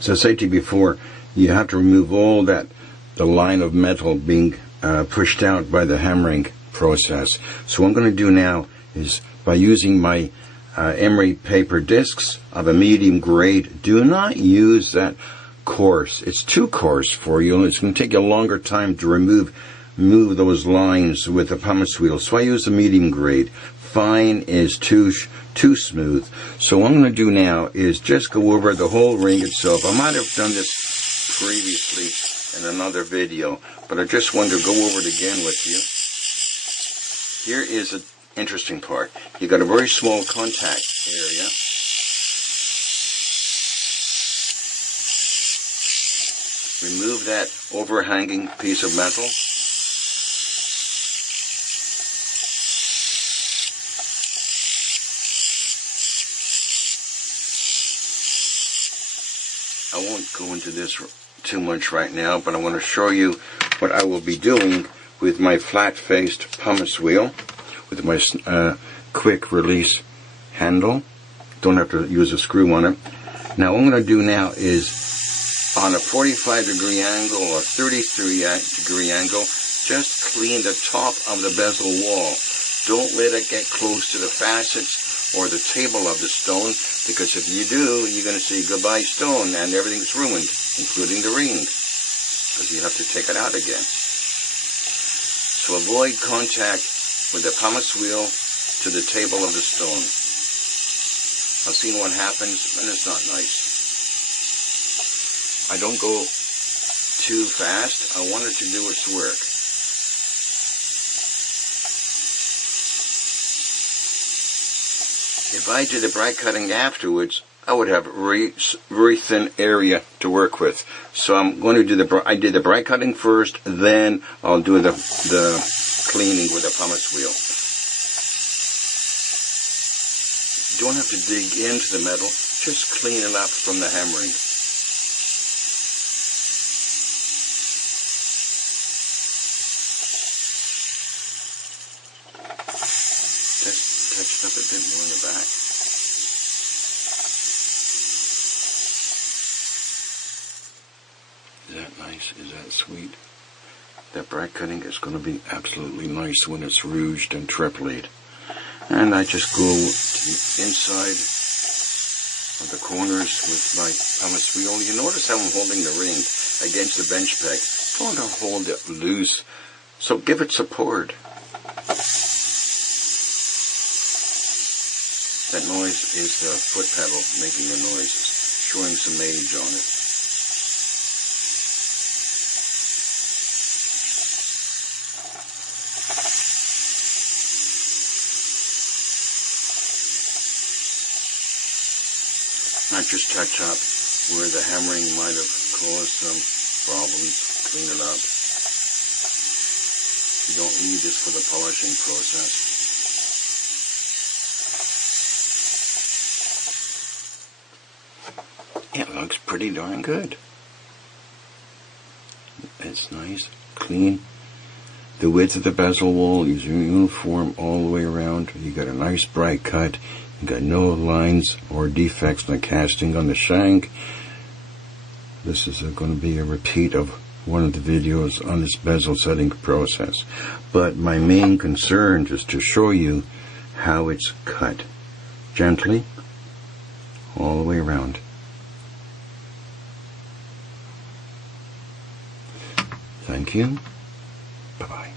So I said to you before, you have to remove all the line of metal being pushed out by the hammering process. So what I'm going to do now is, by using my emery paper discs of a medium grade, do not use that coarse. It's too coarse for you, and it's going to take you a longer time to remove those lines with the pumice wheel. So I use the medium grade. Fine is too smooth. So what I'm going to do now is just go over the whole ring itself. I might have done this previously in another video, but I just wanted to go over it again with you. Here is an interesting part. You've got a very small contact area. Remove that overhanging piece of metal. I won't go into this too much right now, but I want to show you what I will be doing with my flat-faced pumice wheel, with my quick release handle. Don't have to use a screw on it. Now what I'm going to do now is, on a 45-degree angle or 33-degree angle, just clean the top of the bezel wall. Don't let it get close to the facets or the table of the stone, because if you do, you're going to see goodbye stone and everything's ruined, including the ring, because you have to take it out again. So avoid contact with the pumice wheel to the table of the stone. I've seen what happens, and it's not nice. I don't go too fast. I want it to do its work. If I did the bright cutting afterwards, I would have a very thin area to work with. So I'm going to do I did the bright cutting first, then I'll do the cleaning with the pumice wheel. You don't have to dig into the metal, just clean it up from the hammering. Touched up a bit more in the back. Is that nice? Is that sweet? That bright cutting is going to be absolutely nice when it's rouged and triplayed. And I just go to the inside of the corners with my pumice wheel. You notice how I'm holding the ring against the bench peg. I don't want to hold it loose, so give it support. That noise is the foot pedal making the noise, showing some age on it. I just touch up where the hammering might have caused some problems, clean it up. You don't need this for the polishing process. It looks pretty darn good. It's nice, clean. The width of the bezel wall is uniform all the way around. You got a nice bright cut. You got no lines or defects in the casting on the shank. This is going to be a repeat of one of the videos on this bezel setting process. But my main concern is to show you how it's cut. Gently, all the way around. Thank you. Bye-bye.